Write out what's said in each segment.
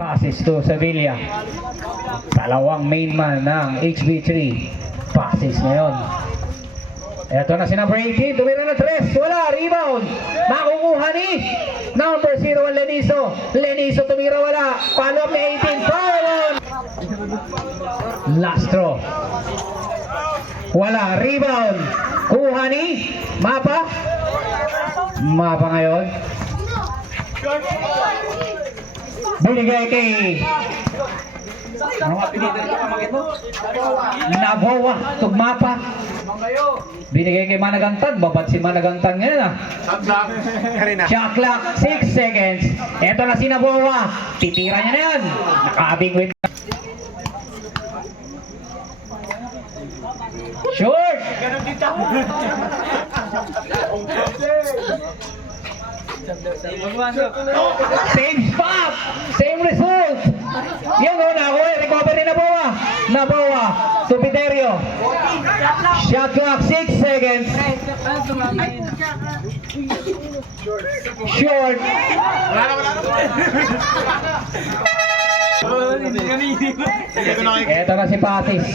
Passes to Sevilla. Dalawang main man ng HB3. Passes ngayon. Ito na si number 18. Tumira na 3. Wala. Rebound. Makukuha ni number 01 Leniso. Leniso tumira. Wala. Follow up ni 18. Foul on. Lastro. Wala. Rebound. Kuha ni Mapa. Mapa ngayon. Binigay kay Nabowa. Tugmapa. Binigay kay Managantag. Babat si Managantag ngayon ah. Shot clock. 6 seconds. Eto na si Nabowa. Titira niya na yan. Nakabing win. Short. Same spot. Same result. Yan o na ako. Recover ni Nabowa. Nabowa. Supiterio. Shot clock 6 seconds. Short. Ito na si Pasis.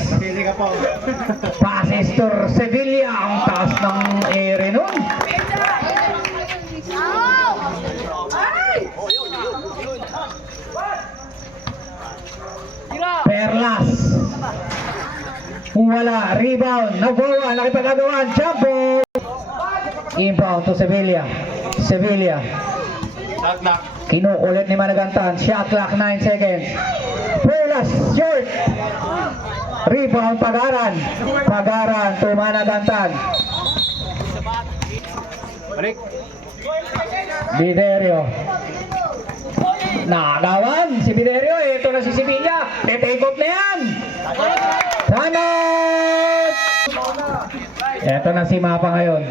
Pasis to Sevilla. Ang taas ng ere nun. Perlas. Wala. Rebound. Nabowa. Nakipagagawan. Jump ball. Inbound to Sevilla. Sevilla. Kinukulit ni Managantan. Shot clock 9 seconds. Perlas. Short. Rebound. Pagaran. Pagaran to Managantan. Balik. Biderio. Nagawan si Biderio. Ito na si Sevilla. Take off na yan. Tanot. Ito na si Mapa ngayon.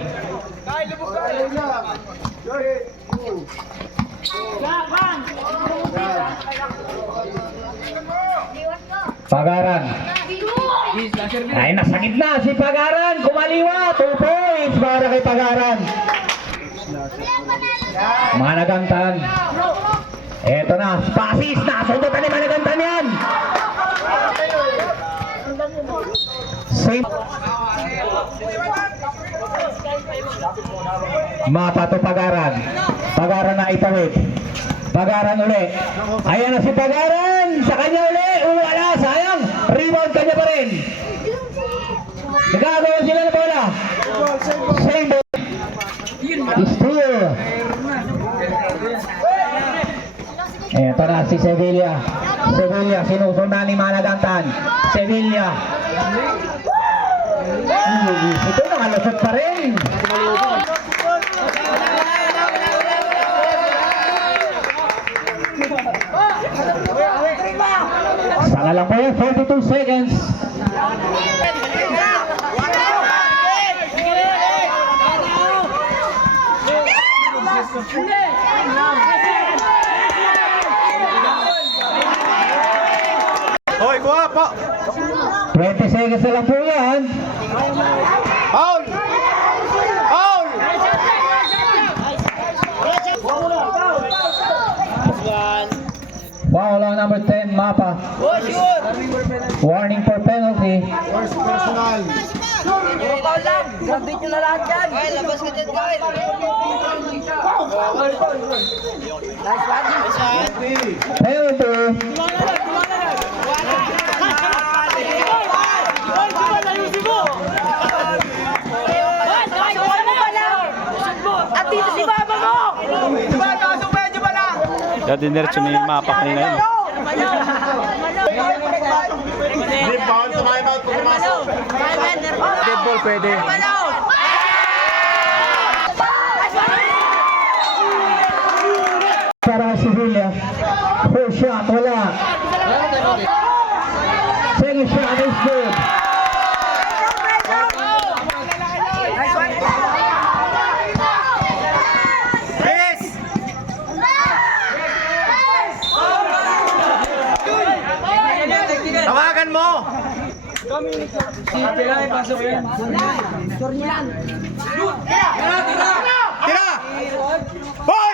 Pagaran. Ay, nasa gitna si Pagaran. Kumaliwa. 2 points para kay Pagaran. Managantan. Eto na, Pasis. Nasundutan ni Managantan yan. Same. Mapa to Pagaran. Pagaran na itawid. Pagaran uli. Ayan na si Pagaran. Sa kanya uli. Wala, sayang. Rebound kanya pa rin. Nagagawa sila na bola. Same ball. Steal. Eto na si Sevilla. Sevilla sinusundan ni Managantan. Sevilla. Ito nakalusot pa rin. Sana lang po yan. 42 seconds. Hoy, kuha po. 20 seconds na lang po yan. Foul! Foul! Foul on number 10, Mapa. Warning for penalty. First personal. Foul lang! Sabit nyo na lahat dyan! Kyle, labas ka dyan, Kyle! Nice one! Penalty. At dito si Baba mo! Pasok medyo ba lang? Dati diretso na yung mapa kanina yun. Deep foul, time out, pumasok. Dead ball pwede. Para si Sevilla. First shot, wala. Second shot is good. Tawagan mo! Tira! Boy!